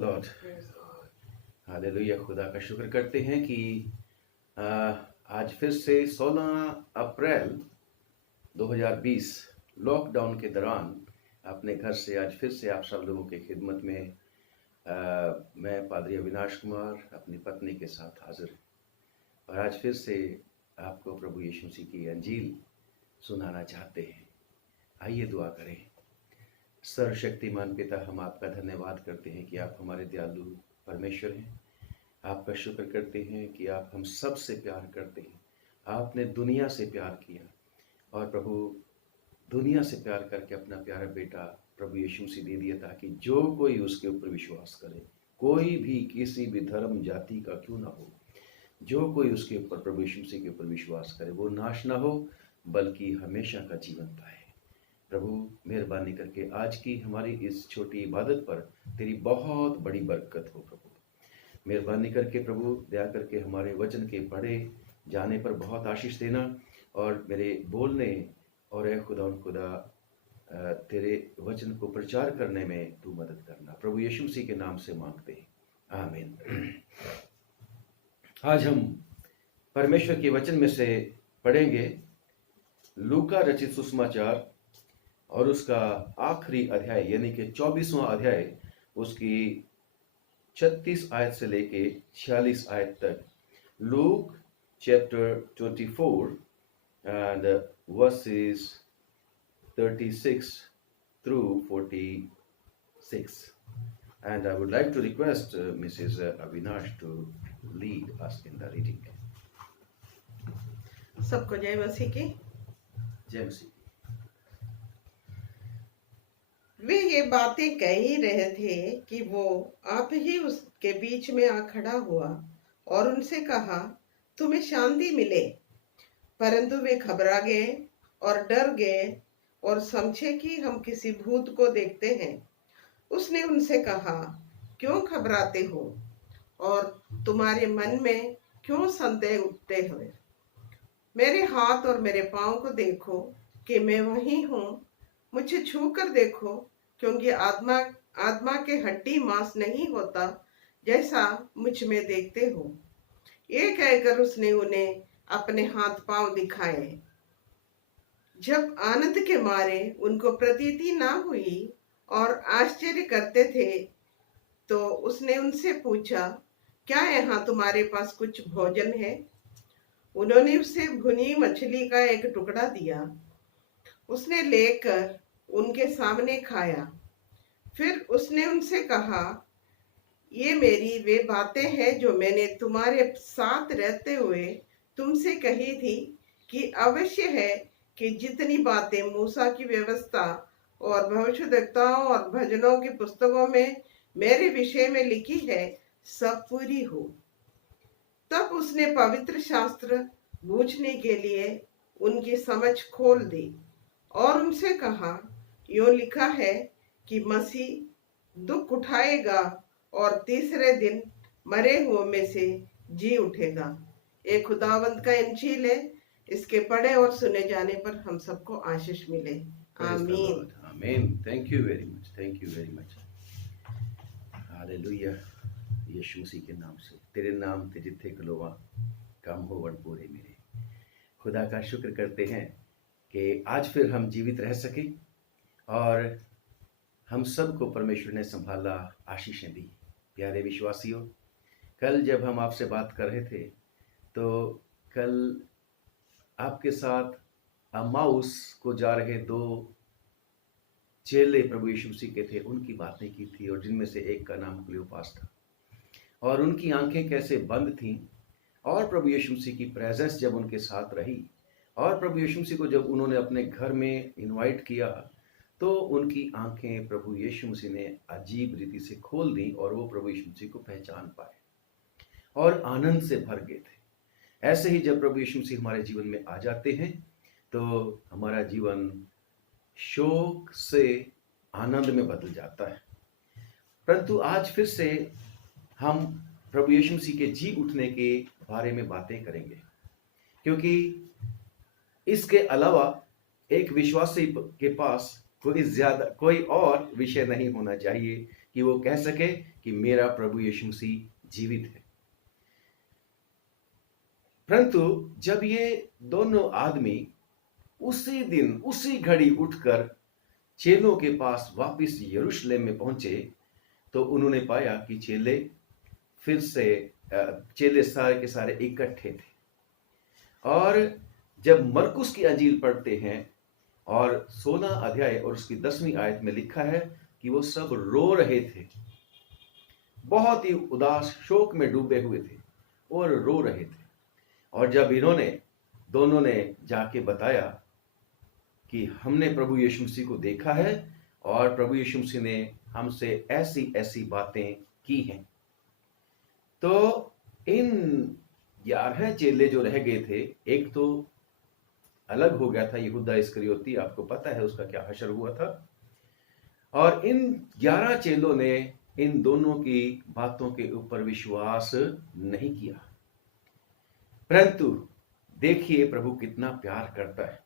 Lord. Hallelujah. खुदा का शुक्र करते हैं कि आज फिर से 16 अप्रैल 2020 लॉकडाउन के दौरान अपने घर से आज फिर से आप सब लोगों की खिदमत में मैं पादरी अविनाश कुमार अपनी पत्नी के साथ हाजिर हूँ और आज फिर से आपको प्रभु यीशु मसीह की अंजील सुनाना चाहते हैं। आइए दुआ करें। सर्वशक्तिमान पिता, हम आपका धन्यवाद करते हैं कि आप हमारे दयालु परमेश्वर हैं। आपका शुक्र करते हैं कि आप हम सब से प्यार करते हैं। आपने दुनिया से प्यार किया और प्रभु दुनिया से प्यार करके अपना प्यारा बेटा प्रभु यीशु मसीह दे दिया ताकि जो कोई उसके ऊपर विश्वास करे, कोई भी किसी भी धर्म जाति का क्यों ना हो, जो कोई उसके ऊपर प्रभु यीशु मसीह के ऊपर विश्वास करे वो नाश ना हो बल्कि हमेशा का जीवन पाए। प्रभु मेहरबानी करके आज की हमारी इस छोटी इबादत पर तेरी बहुत बड़ी बरकत हो। प्रभु मेहरबानी करके प्रभु दया करके हमारे वचन के पढ़े जाने पर बहुत आशीष देना और मेरे बोलने और खुदा तेरे वचन को प्रचार करने में तू मदद करना। प्रभु यीशु मसीह के नाम से मांगते हैं, आमीन। आज हम परमेश्वर के वचन में से पढ़ेंगे लूका रचित सुसमाचार और उसका आखिरी अध्याय यानी कि 24वां अध्याय, उसकी 36 आयत से लेके 46 आयत तक। Luke chapter 24 and verses 36 through 46. And I would like to request Mrs. Avinash to lead us in the reading. सबको जय मसीह की। जय मसीह। वे ये बातें कह ही रहे थे कि वो आप ही उसके बीच में आ खड़ा हुआ और उनसे कहा, तुम्हें शांति मिले। परंतु वे घबरा गए और डर गए और समझे कि हम किसी भूत को देखते हैं। उसने उनसे कहा, क्यों घबराते हो और तुम्हारे मन में क्यों संदेह उठते हो? मेरे हाथ और मेरे पांव को देखो कि मैं वही हूँ। मुझे छू कर देखो, क्योंकि आत्मा के हड्डी मांस नहीं होता जैसा मुझ में देखते हो। ये कहकर उसने उन्हें अपने हाथ पांव दिखाए। जब आनंद के मारे उनको प्रतीति ना हुई और आश्चर्य करते थे, तो उसने उनसे पूछा, क्या यहाँ तुम्हारे पास कुछ भोजन है? उन्होंने उसे भुनी मछली का एक टुकड़ा दिया। उसने लेकर उनके सामने खाया। फिर उसने उनसे कहा, ये मेरी वे बातें हैं जो मैंने तुम्हारे साथ रहते हुए तुमसे कही थी कि अवश्य है कि जितनी बातें मूसा की व्यवस्था और भविष्यद्वक्ताओं और भजनों की पुस्तकों में मेरे विषय में लिखी है सब पूरी हो। तब उसने पवित्र शास्त्र बूझने के लिए उनकी समझ खोल दी और उनसे कहा, यूं लिखा है कि मसीह दुख उठाएगा और तीसरे दिन मरे हुए में से जी उठेगा। एक खुदावंत का इंजील है। इसके पढ़े और सुने जाने पर हम सबको आशीष मिले। आमीन। आमीन। Thank you very much. Thank you very much. Hallelujah. Yeshu Masih के नाम से तेरे नाम ते जिथे खलोवा काम हो वन पूरे मेरे। खुदा का शुक्र करते हैं कि आज फिर हम जीवित रह सके और हम सबको परमेश्वर ने संभाला, आशीषें दी। प्यारे विश्वासियों, कल जब हम आपसे बात कर रहे थे तो कल आपके साथ अम्माउस को जा रहे दो चेले प्रभु यीशु मसीह के थे, उनकी बातें की थी और जिनमें से एक का नाम क्लियोपास था और उनकी आंखें कैसे बंद थीं और प्रभु यीशु मसीह की प्रेजेंस जब उनके साथ रही और प्रभु यीशु मसीह को जब उन्होंने अपने घर में इनवाइट किया तो उनकी आंखें प्रभु यीशु मसीह ने अजीब रीति से खोल दी और वो प्रभु यीशु मसीह को पहचान पाए और आनंद से भर गए थे। ऐसे ही जब प्रभु यीशु मसीह हमारे जीवन में आ जाते हैं तो हमारा जीवन शोक से आनंद में बदल जाता है। परंतु आज फिर से हम प्रभु यीशु मसीह के जी उठने के बारे में बातें करेंगे, क्योंकि इसके अलावा एक विश्वासी के पास कोई और विषय नहीं होना चाहिए कि वो कह सके कि मेरा प्रभु यीशु मसीह जीवित है। परंतु जब ये दोनों आदमी उसी दिन उसी घड़ी उठकर चेलों के पास वापस यरूशलेम में पहुंचे, तो उन्होंने पाया कि चेले सारे के सारे इकट्ठे थे। और जब मरकुस की अंजील पढ़ते हैं और 16 अध्याय और उसकी 10वीं आयत में लिखा है कि वो सब रो रहे थे, बहुत ही उदास शोक में डूबे हुए थे और रो रहे थे। और जब दोनों ने जाके बताया कि हमने प्रभु यीशु मसीह को देखा है और प्रभु यीशु मसीह ने हमसे ऐसी ऐसी बातें की हैं, तो इन 11 चेले जो रह गए थे, एक तो अलग हो गया था, यहूदा इस्करियोती, आपको पता है उसका क्या हशर हुआ था। और इन 11 चेलों ने इन दोनों की बातों के ऊपर विश्वास नहीं किया। परंतु देखिए प्रभु कितना प्यार करता है।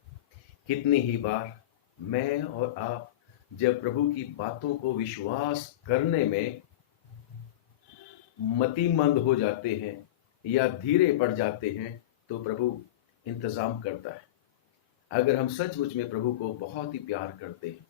कितनी ही बार मैं और आप जब प्रभु की बातों को विश्वास करने में मतिमंद हो जाते हैं या धीरे पड़ जाते हैं, तो प्रभु इंतजाम करता है। अगर हम सचमुच में प्रभु को बहुत ही प्यार करते हैं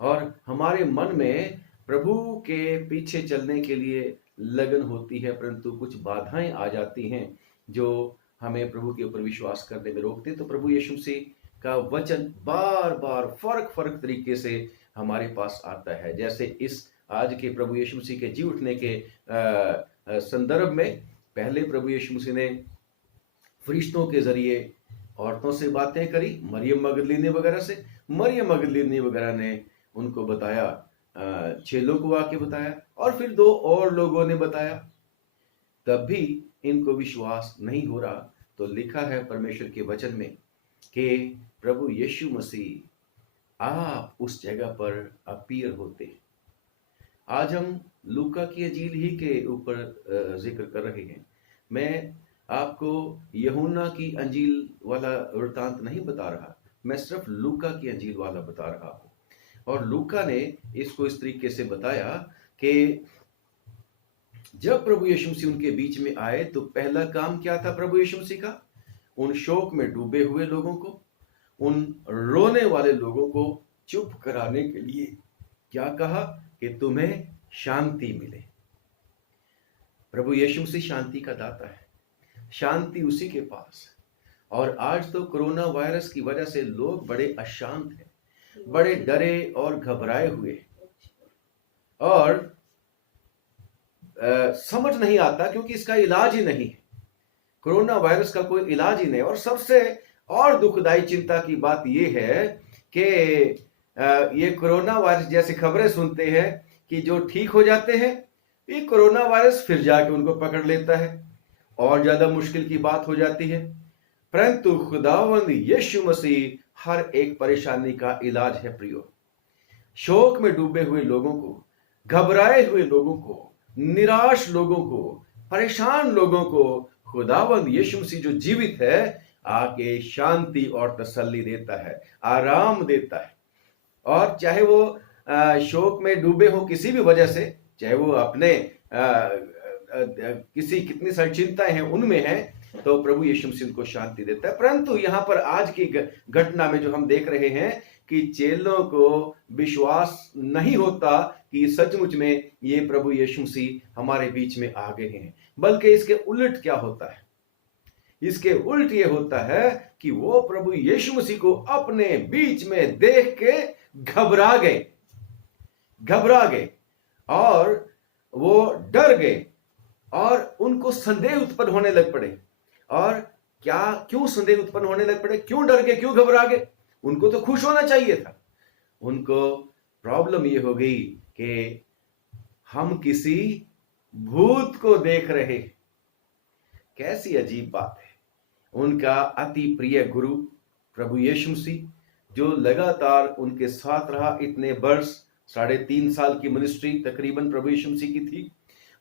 और हमारे मन में प्रभु के पीछे चलने के लिए लगन होती है, परंतु कुछ बाधाएं आ जाती हैं जो हमें प्रभु के ऊपर विश्वास करने में रोकते, तो प्रभु यीशु मसीह का वचन बार बार फर्क तरीके से हमारे पास आता है। जैसे इस आज के प्रभु यीशु मसीह के जी उठने के संदर्भ में पहले प्रभु यीशु मसीह ने फरिश्तों के जरिए औरतों से बातें करी, मरियम मगदलीनी वगैरह से। मरियम मगदलीनी वगैरह ने उनको बताया, चेलों को आके बताया, और फिर 2 और लोगों ने बताया, तब भी इनको विश्वास नहीं हो रहा। तो लिखा है परमेश्वर के वचन में कि प्रभु यीशु मसीह आप उस जगह पर अपीयर होते। आज हम लूका की अंजील ही के ऊपर जिक्र कर रहे हैं। मैं आपको यूहन्ना की अंजील वाला वृतांत नहीं बता रहा, मैं सिर्फ लूका की अंजील वाला बता रहा हूं। और लूका ने इसको इस तरीके से बताया कि जब प्रभु यीशु मसीह उनके बीच में आए, तो पहला काम क्या था प्रभु यीशु मसीह का? उन शोक में डूबे हुए लोगों को, उन रोने वाले लोगों को चुप कराने के लिए क्या कहा कि तुम्हें शांति मिले। प्रभु यीशु मसीह शांति का दाता है, शांति उसी के पास है। और आज तो कोरोना वायरस की वजह से लोग बड़े अशांत हैं, बड़े डरे और घबराए हुए, और समझ नहीं आता क्योंकि इसका इलाज ही नहीं है। कोरोना वायरस का कोई इलाज ही नहीं। और सबसे और दुखदाई चिंता की बात यह है कि ये कोरोना वायरस जैसी खबरें सुनते हैं कि जो ठीक हो जाते हैं, ये कोरोना वायरस फिर जाके उनको पकड़ लेता है, और ज्यादा मुश्किल की बात हो जाती है। परंतु खुदावंद यीशु मसीह हर एक परेशानी का इलाज है प्रियो। शोक में डूबे हुए लोगों को, घबराए हुए लोगों को, निराश लोगों को, परेशान लोगों को खुदावंद यीशु मसीह जो जीवित है आके शांति और तसल्ली देता है, आराम देता है। और चाहे वो शोक में डूबे हो किसी भी वजह से, चाहे वो अपने कितनी सारी चिंताएं हैं उनमें है, तो प्रभु यीशु मसीह उनको शांति देता है। परंतु यहाँ पर आज की घटना में जो हम देख रहे हैं कि चेलों को विश्वास नहीं होता कि सचमुच में ये प्रभु यीशु मसीह हमारे बीच में आ गए हैं, बल्कि इसके उलट क्या होता है? इसके उल्ट ये होता है कि वो प्रभु यीशु मसीह को अपने बीच में देख के घबरा गए और वो डर गए और उनको संदेह उत्पन्न होने लग पड़े। और क्यों संदेह उत्पन्न होने लग पड़े? क्यों डर गए, क्यों घबरा गए? उनको तो खुश होना चाहिए था। उनको प्रॉब्लम ये हो गई कि हम किसी भूत को देख रहे। कैसी अजीब बात है। उनका अति प्रिय गुरु प्रभु यीशु मसीह, जो लगातार उनके साथ रहा इतने वर्ष, 3.5 साल की मिनिस्ट्री तकरीबन प्रभु यीशु मसीह की थी,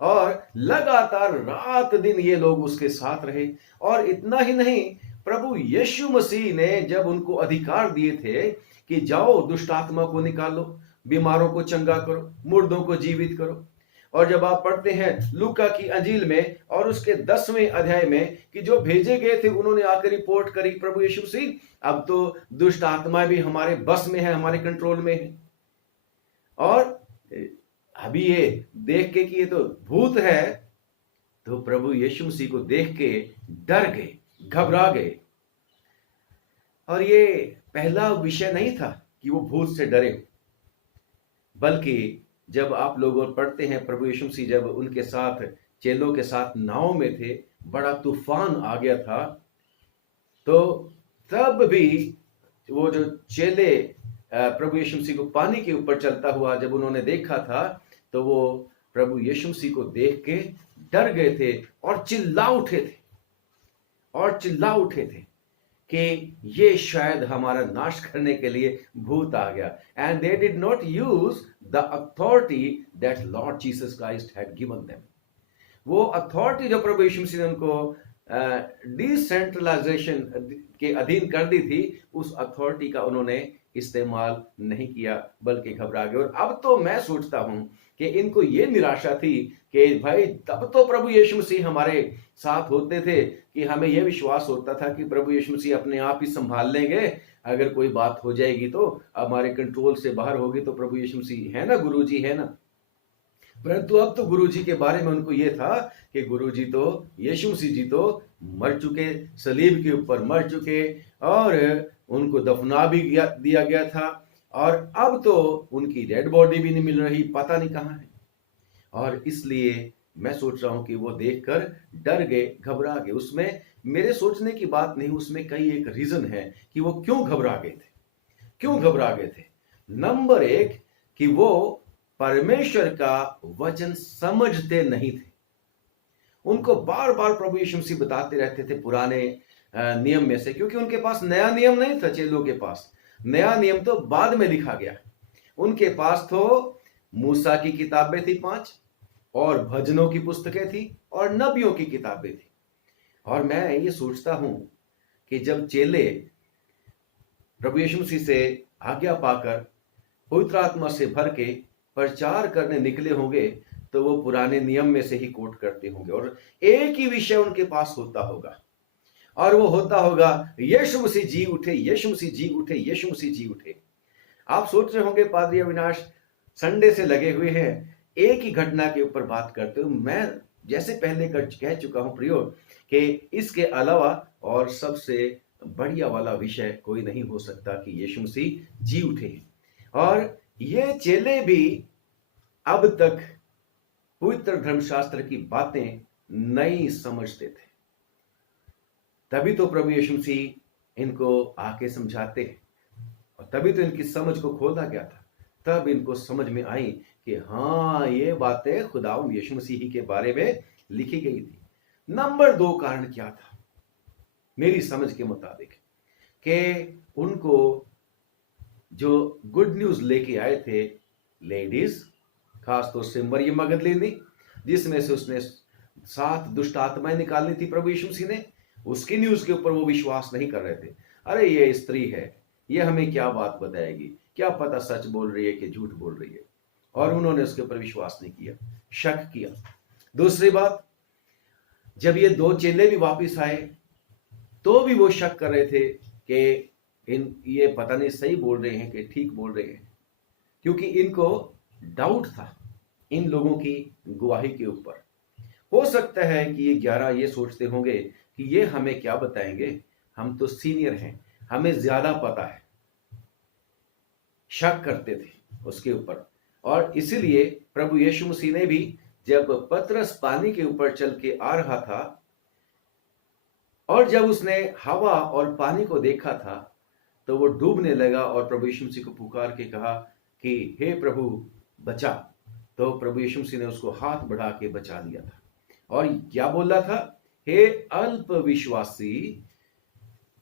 और लगातार रात दिन ये लोग उसके साथ रहे। और इतना ही नहीं, प्रभु यीशु मसीह ने जब उनको अधिकार दिए थे कि जाओ दुष्ट आत्मा को निकालो, बीमारों को चंगा करो, मुर्दों को जीवित करो, और जब आप पढ़ते हैं लूका की अंजील में और उसके 10वें अध्याय में कि जो भेजे गए थे उन्होंने आकर रिपोर्ट करी, प्रभु यीशु मसीह अब तो दुष्ट आत्माएं भी हमारे बस में है, हमारे कंट्रोल में है। और अभी ये देख के कि ये तो भूत है, तो प्रभु यीशु मसीह को देख के डर गए, घबरा गए। और ये पहला विषय नहीं था कि वो भूत से डरे, बल्कि जब आप लोग पढ़ते हैं प्रभु यीशु मसीह जब उनके साथ चेलों के साथ नाव में थे, बड़ा तूफान आ गया था, तो तब भी वो जो चेले प्रभु यीशु मसीह को पानी के ऊपर चलता हुआ जब उन्होंने देखा था, तो वो प्रभु यीशु मसीह को देख के डर गए थे और चिल्ला उठे थे कि ये शायद हमारा नाश करने के लिए भूत आ गया। And they did not use the authority that Lord Jesus Christ had given them. वो अथॉरिटी जो प्रभु यीशु मसीह ने उनको डिसेंट्रलाइजेशन के अधीन कर दी थी, उस अथॉरिटी का उन्होंने इस्तेमाल नहीं किया, बल्कि घबरा गए। और अब तो मैं सोचता हूं कि इनको ये निराशा थी कि भाई तब तो प्रभु यीशु मसीह हमारे साथ होते थे कि हमें यह विश्वास होता था कि प्रभु यीशु मसीह अपने आप ही संभाल लेंगे, अगर कोई बात हो जाएगी तो हमारे कंट्रोल से बाहर होगी तो प्रभु यीशु मसीह है ना, गुरुजी है ना। परंतु अब तो गुरुजी के बारे में उनको ये था कि गुरुजी तो यीशु मसीह जी तो मर चुके, सलीब के ऊपर मर चुके और उनको दफना भी दिया गया था, और अब तो उनकी डेड बॉडी भी नहीं मिल रही, पता नहीं कहाँ है। और इसलिए मैं सोच रहा हूं कि वो देखकर डर गए, घबरा गए। उसमें मेरे सोचने की बात नहीं, उसमें कई एक रीजन है कि वो क्यों घबरा गए थे। नंबर 1 कि वो परमेश्वर का वचन समझते नहीं थे। उनको बार बार प्रभु यीशु मसीह बताते रहते थे पुराने नियम में से, क्योंकि उनके पास नया नियम नहीं था। चेलों के पास नया नियम तो बाद में लिखा गया। उनके पास तो मूसा की किताबें थी 5, और भजनों की पुस्तकें थी, और नबियों की किताबें थी। और मैं ये सोचता हूं कि जब चेले प्रभु यीशु मसीह से आज्ञा पाकर पवित्र आत्मा से भर के प्रचार करने निकले होंगे, तो वो पुराने नियम में से ही कोट करते होंगे, और एक ही विषय उनके पास होता होगा, और वो होता होगा यीशु मसीह जी उठे, यीशु मसीह जी उठे, यीशु मसीह जी उठे। आप सोच रहे होंगे पादरी अविनाश संडे से लगे हुए हैं, एक ही घटना के ऊपर बात करते हो। मैं जैसे पहले कह चुका हूं प्रियो कि इसके अलावा और सबसे बढ़िया वाला विषय कोई नहीं हो सकता कि यीशु मसीह जी उठे हैं। और ये चेले भी अब तक पवित्र धर्मशास्त्र की बातें नहीं समझते थे, तभी तो प्रभु यीशु मसीह इनको आके समझाते हैं, और तभी तो इनकी समझ को खोला गया था। तब इनको समझ में आई कि हाँ, ये बातें खुदावंद यीशु मसीह के बारे में लिखी गई थी। नंबर 2 कारण क्या था मेरी समझ के मुताबिक, कि उनको जो गुड न्यूज लेके आए थे लेडीज, खास तौर से मरियम मगदलीनी, जिसमें से उसने 7 दुष्ट आत्माएं निकाली थी प्रभु यीशु मसीह ने, उसकी न्यूज के ऊपर वो विश्वास नहीं कर रहे थे। अरे ये स्त्री है, ये हमें क्या बात बताएगी, क्या पता सच बोल रही है कि झूठ बोल रही है, और उन्होंने उसके ऊपर विश्वास नहीं किया, शक किया। दूसरी बात, जब ये 2 चेले भी वापस आए तो भी वो शक कर रहे थे कि ये पता नहीं सही बोल रहे हैं कि ठीक बोल रहे हैं, क्योंकि इनको डाउट था इन लोगों की गवाही के ऊपर। हो सकता है कि ये 11 ये सोचते होंगे कि ये हमें क्या बताएंगे, हम तो सीनियर हैं, हमें ज्यादा पता है, शक करते थे उसके ऊपर। और इसीलिए प्रभु यीशु मसीह ने भी जब पतरस पानी के ऊपर चल के आ रहा था, और जब उसने हवा और पानी को देखा था, तो वो डूबने लगा और प्रभु यीशु मसीह को पुकार के कहा कि हे प्रभु बचा। तो प्रभु यीशु मसीह ने उसको हाथ बढ़ा के बचा लिया था, और क्या बोला था, हे अल्प विश्वासी,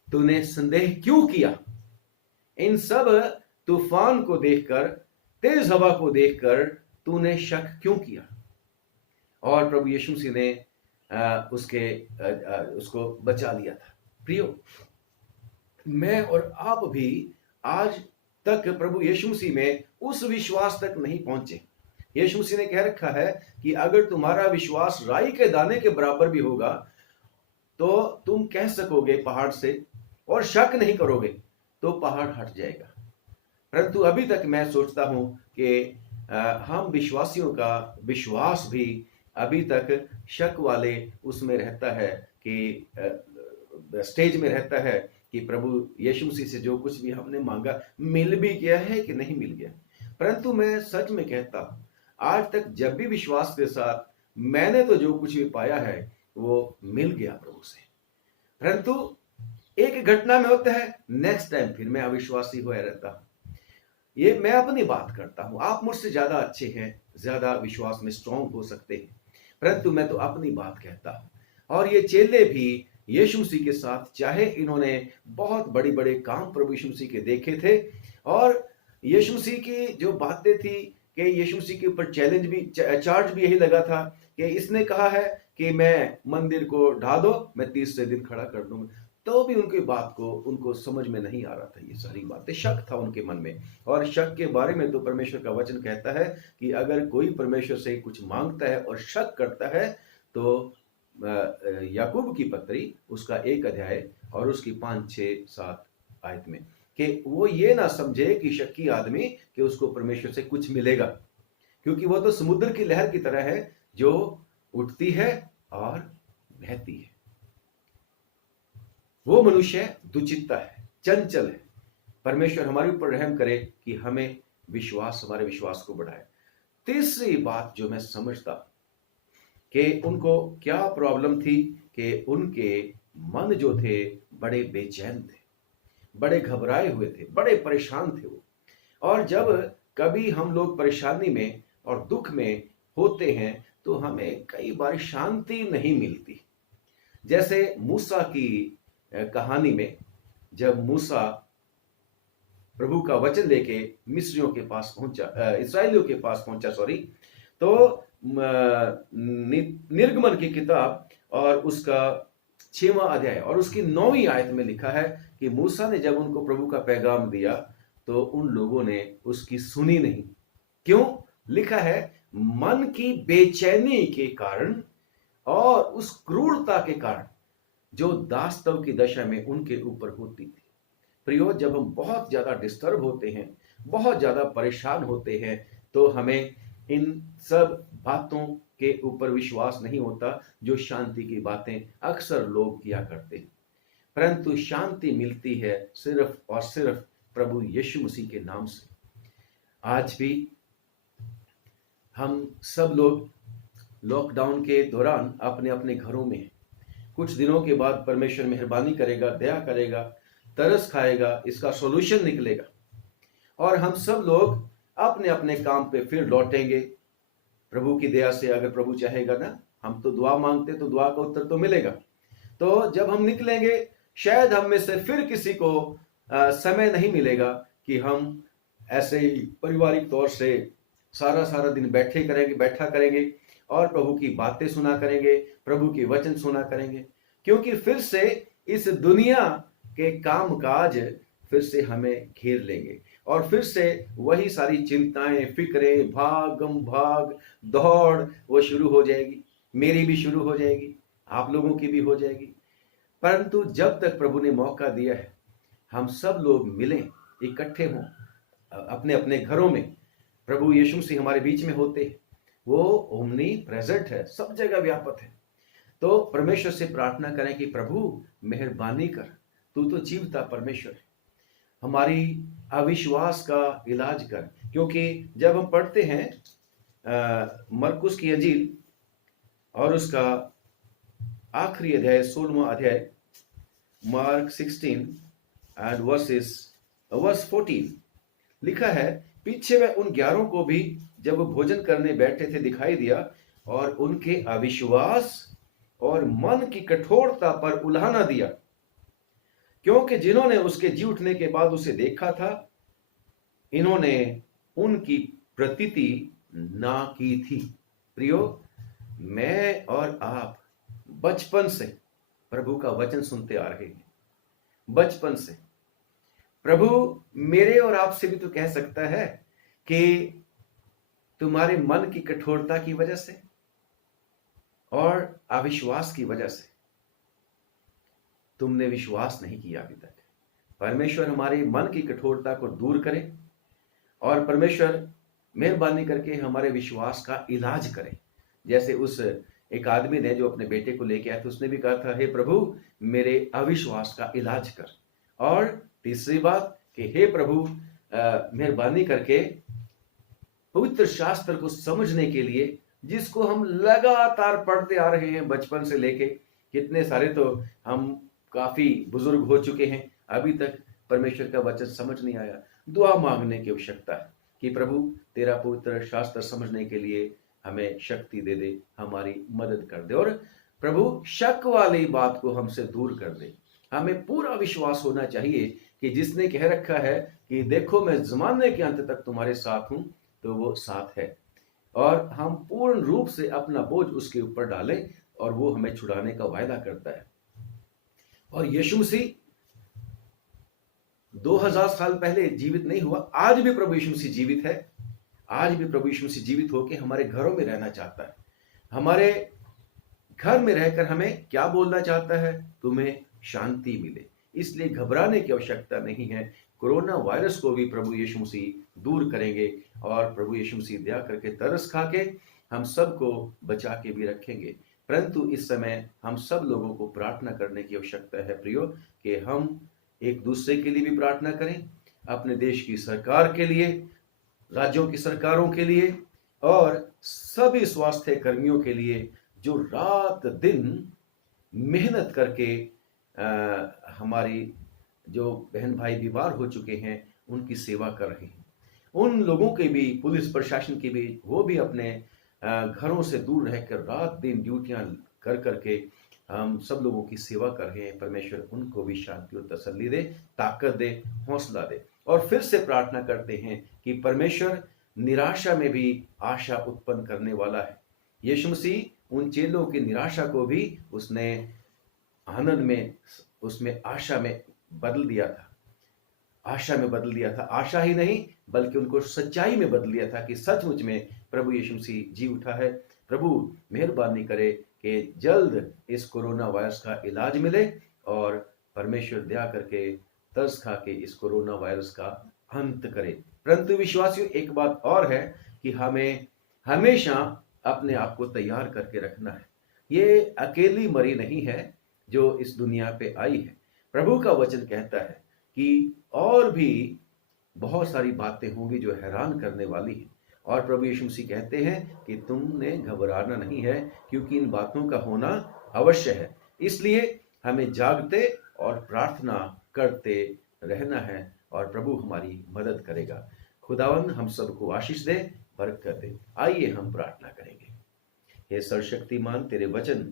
तूने संदेह क्यों किया। इन सब तूफान को देखकर, तेज हवा को देखकर तूने शक क्यों किया। और प्रभु यीशु मसीह ने उसको बचा लिया था। प्रियो, मैं और आप भी आज तक प्रभु यीशु मसीह में उस विश्वास तक नहीं पहुंचे यीशु मसीह ने कह रखा है कि अगर तुम्हारा विश्वास राई के दाने के बराबर भी होगा तो तुम कह सकोगे पहाड़ से और शक नहीं करोगे तो पहाड़ हट जाएगा। परंतु अभी तक मैं सोचता हूं कि हम विश्वासियों का विश्वास भी अभी तक शक वाले उसमें रहता है कि स्टेज में रहता है कि प्रभु यीशु मसीह से जो कुछ भी हमने मांगा मिल भी गया है कि नहीं मिल गया। परंतु मैं सच में कहता हूं, आज तक जब भी विश्वास के साथ मैंने तो जो कुछ भी पाया है वो मिल गया प्रभु से। परंतु एक घटना में होता है, नेक्स्ट टाइम फिर मैं अविश्वासी हुआ रहता हूं। ये मैं अपनी बात करता हूं, आप मुझसे ज्यादा अच्छे हैं, ज्यादा विश्वास में स्ट्रांग हो सकते हैं, परंतु मैं तो अपनी बात कहता हूं। और ये चेले भी यीशु मसीह के साथ, चाहे इन्होंने बहुत बड़े बड़े काम प्रभु यीशु मसीह के देखे थे और यीशु मसीह की जो बातें थी कि यीशु मसीह के ऊपर चैलेंज भी, चार्ज भी यही लगा था कि इसने कहा है कि मैं मंदिर को ढा दो, मैं तीसरे दिन खड़ा कर दूंगा। तो भी उनकी बात को उनको समझ में नहीं आ रहा था, ये सारी बातें, शक था उनके मन में। और शक के बारे में तो परमेश्वर का वचन कहता है कि अगर कोई परमेश्वर से कुछ मांगता है और शक करता है तो याकूब की पत्री उसका 1 अध्याय और उसकी 5, 6, 7 आयत में कि वो ये ना समझे कि शक्की आदमी कि उसको परमेश्वर से कुछ मिलेगा, क्योंकि वो तो समुद्र की लहर की तरह है जो उठती है और बहती है। वो मनुष्य दुचित्ता है, चंचल है। परमेश्वर हमारे ऊपर रहम करे कि हमें विश्वास, हमारे विश्वास को बढ़ाए। तीसरी बात जो मैं समझता कि उनको क्या प्रॉब्लम थी कि उनके मन जो थे बड़े बेचैन थे, बड़े घबराए हुए थे, बड़े परेशान थे वो। और जब कभी हम लोग परेशानी में और दुख में होते हैं तो हमें कई बार शांति नहीं मिलती। जैसे मूसा की कहानी में, जब मूसा प्रभु का वचन लेके मिस्रियों के पास पहुंचा, इस्राएलियों के पास पहुंचा, तो निर्गमन की किताब और उसका 6वां अध्याय और उसकी 9वीं आयत में लिखा है कि मूसा ने जब उनको प्रभु का पैगाम दिया तो उन लोगों ने उसकी सुनी नहीं। क्यों? लिखा है मन की बेचैनी के कारण और उस क्रूरता के कारण जो दास्तव की दशा में उनके ऊपर होती थी। प्रियो, जब हम बहुत ज्यादा डिस्टर्ब होते हैं, बहुत ज्यादा परेशान होते हैं तो हमें इन सब बातों के ऊपर विश्वास नहीं होता जो शांति की बातें अक्सर लोग किया करते हैं। परंतु शांति मिलती है सिर्फ और सिर्फ प्रभु यीशु मसीह के नाम से। आज भी हम सब लोग लॉकडाउन के दौरान अपने अपने घरों में हैं। कुछ दिनों के बाद परमेश्वर मेहरबानी करेगा, दया करेगा, तरस खाएगा, इसका सॉल्यूशन निकलेगा और हम सब लोग अपने अपने काम पे फिर लौटेंगे प्रभु की दया से। अगर प्रभु चाहेगा ना, हम तो दुआ मांगते तो दुआ का उत्तर तो मिलेगा। तो जब हम निकलेंगे शायद हम में से फिर किसी को समय नहीं मिलेगा कि हम ऐसे ही पारिवारिक तौर से सारा दिन बैठा करेंगे और प्रभु की बातें सुना करेंगे, प्रभु की वचन सुना करेंगे, क्योंकि फिर से इस दुनिया के काम काज फिर से हमें घेर लेंगे और फिर से वही सारी चिंताएं, फिक्रें, भाग दौड़ वो शुरू हो जाएगी। मेरी भी शुरू हो जाएगी, आप लोगों की भी हो जाएगी। परंतु जब तक प्रभु ने मौका दिया है हम सब लोग मिलें, इकट्ठे हों अपने अपने घरों में। प्रभु यीशु मसीह हमारे बीच में होते हैं, वो ओमनी प्रेजेंट है, सब जगह व्यापक है। तो परमेश्वर से प्रार्थना करें कि प्रभु मेहरबानी कर, तू तो जीवता परमेश्वर है, हमारी अविश्वास का इलाज कर। क्योंकि जब हम पढ़ते हैं मरकुस की अंजील और उसका आखिरी अध्याय 16वां अध्याय, मार्क 16 एंड वर्स 14 लिखा है, पीछे में उन 11 को भी जब वो भोजन करने बैठे थे दिखाई दिया और उनके अविश्वास और मन की कठोरता पर उल्हाना दिया, क्योंकि जिन्होंने उसके जी उठने के बाद उसे देखा था इन्होंने उनकी प्रतीति ना की थी। प्रियो, मैं और आप बचपन से प्रभु का वचन सुनते आ रहे हैं, बचपन से। प्रभु मेरे और आपसे भी तो कह सकता है कि तुम्हारे मन की कठोरता की वजह से और अविश्वास की वजह से तुमने विश्वास नहीं किया अभी तक। परमेश्वर हमारे मन की कठोरता को दूर करे और परमेश्वर मेहरबानी करके हमारे विश्वास का इलाज करे। जैसे उस एक आदमी ने जो अपने बेटे को लेके आया था, उसने भी कहा था, हे प्रभु मेरे अविश्वास का इलाज कर। और तीसरी बात कि हे प्रभु मेहरबानी करके पवित्र शास्त्र को समझने के लिए, जिसको हम लगातार पढ़ते आ रहे हैं बचपन से लेके, कितने सारे तो हम काफी बुजुर्ग हो चुके हैं, अभी तक परमेश्वर का वचन समझ नहीं आया। दुआ मांगने की आवश्यकता है कि प्रभु तेरा पवित्र शास्त्र समझने के लिए हमें शक्ति दे दे, हमारी मदद कर दे, और प्रभु शक वाली बात को हमसे दूर कर दे। हमें पूरा विश्वास होना चाहिए कि जिसने कह रखा है कि देखो मैं जमाने के अंत तक तुम्हारे साथ हूं, तो वो साथ है। और हम पूर्ण रूप से अपना बोझ उसके ऊपर डालें और वो हमें छुड़ाने का वायदा करता है। और यीशु मसीह 2000 साल पहले जीवित नहीं हुआ, आज भी प्रभु यीशु मसीह जीवित है। आज भी प्रभु यीशु मसीह जीवित होकर हमारे घरों में रहना चाहता है। हमारे घर में रहकर हमें क्या बोलना चाहता है? तुम्हें शांति मिले। इसलिए घबराने की आवश्यकता नहीं है। कोरोना वायरस को भी प्रभु यीशु मसीह दूर करेंगे और प्रभु यीशु मसीह दया करके तरस खा के हम सबको बचा के भी रखेंगे। परंतु इस समय हम सब लोगों को प्रार्थना करने की आवश्यकता है प्रियो, कि हम एक दूसरे के लिए भी प्रार्थना करें, अपने देश की सरकार के लिए, राज्यों की सरकारों के लिए और सभी स्वास्थ्य कर्मियों के लिए जो रात दिन मेहनत करके हमारी जो बहन भाई बीमार हो चुके हैं उनकी सेवा कर रहे हैं। उन लोगों के भी, पुलिस प्रशासन की भी, वो भी अपने घरों से दूर रहकर रात दिन ड्यूटियां कर करके हम सब लोगों की सेवा कर रहे हैं। परमेश्वर उनको भी शांति और तसल्ली दे, ताकत दे, हौसला दे। और फिर से प्रार्थना करते हैं कि परमेश्वर निराशा में भी आशा उत्पन्न करने वाला है। यीशु मसीह उन चेलों की निराशा को भी उसने आनंद में, उसमें आशा में बदल दिया था। आशा में बदल दिया था। आशा ही नहीं बल्कि उनको सच्चाई में बदल दिया था कि सचमुच में प्रभु यीशु मसीह जी उठा है। प्रभु मेहरबानी करे कि जल्द इस कोरोना वायरस का इलाज मिले और परमेश्वर दया करके तरस खा के इस कोरोना वायरस का अंत करे। परंतु विश्वासियों, एक बात और है कि हमें हमेशा अपने आप को तैयार करके रखना है। ये अकेली मरी नहीं है जो इस दुनिया पे आई है। प्रभु का वचन कहता है कि और भी बहुत सारी बातें होंगी जो हैरान करने वाली हैं। और प्रभु यीशु मसीह कहते हैं कि तुमने घबराना नहीं है, क्योंकि इन बातों का होना अवश्य है। इसलिए हमें जागते और प्रार्थना करते रहना है और प्रभु हमारी मदद करेगा। खुदावन हम सबको आशीष दे, बरकत दे। आइए हम प्रार्थना करेंगे। हे सर्वशक्तिमान, तेरे वचन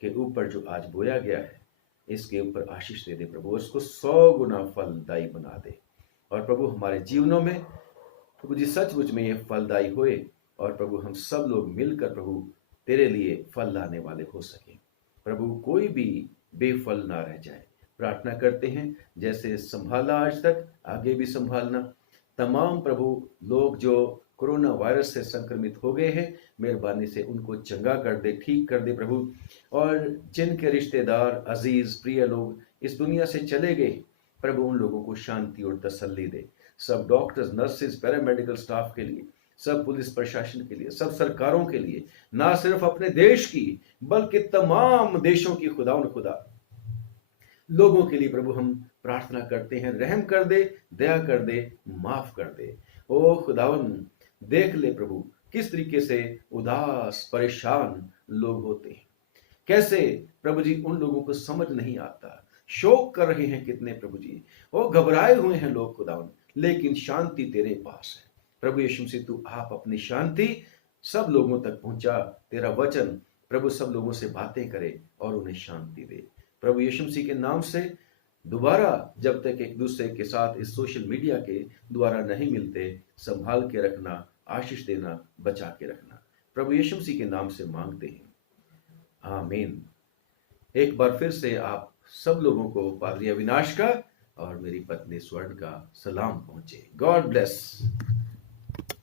के ऊपर जो आज बोया गया है, इसके ऊपर आशीष दे दे प्रभु, उसको 100 गुना फलदायी बना दे। और प्रभु हमारे जीवनों में प्रभु जी सचमुच में ये फलदायी होए और प्रभु हम सब लोग मिलकर प्रभु तेरे लिए फल लाने वाले हो सके। प्रभु कोई भी बेफल ना रह जाए। प्रार्थना करते हैं जैसे संभाला आज तक, आगे भी संभालना। तमाम प्रभु लोग जो कोरोना वायरस से संक्रमित हो गए हैं, मेहरबानी से उनको चंगा कर दे, ठीक कर दे प्रभु। और जिनके रिश्तेदार, अजीज, प्रिय लोग इस दुनिया से चले गए, प्रभु उन लोगों को शांति और तसल्ली दे। सब डॉक्टर्स, नर्सेज, पैरामेडिकल स्टाफ के लिए, सब पुलिस प्रशासन के लिए, सब सरकारों के लिए, ना सिर्फ अपने देश की बल्कि तमाम देशों की खुदा लोगों के लिए प्रभु हम प्रार्थना करते हैं। रहम कर दे, दया कर दे, माफ कर दे। ओ खुदावन, देख ले प्रभु किस तरीके से उदास, परेशान लोग होते हैं, कैसे प्रभु जी उन लोगों को समझ नहीं आता, शोक कर रहे हैं कितने प्रभु जी, वो घबराए हुए हैं लोग खुदावन, लेकिन शांति तेरे पास है। प्रभु यीशु मसीह तू आप अपनी शांति सब लोगों तक पहुंचा। तेरा वचन प्रभु सब लोगों से बातें करे और उन्हें शांति दे। प्रभु यीशु मसीह के नाम से दोबारा जब तक एक दूसरे के साथ इस सोशल मीडिया के द्वारा नहीं मिलते, संभाल के रखना, आशीष देना, बचा के रखना। प्रभु यीशु मसीह के नाम से मांगते हैं, आमीन। एक बार फिर से आप सब लोगों को पादरी अविनाश का और मेरी पत्नी स्वर्ण का सलाम पहुंचे। God bless.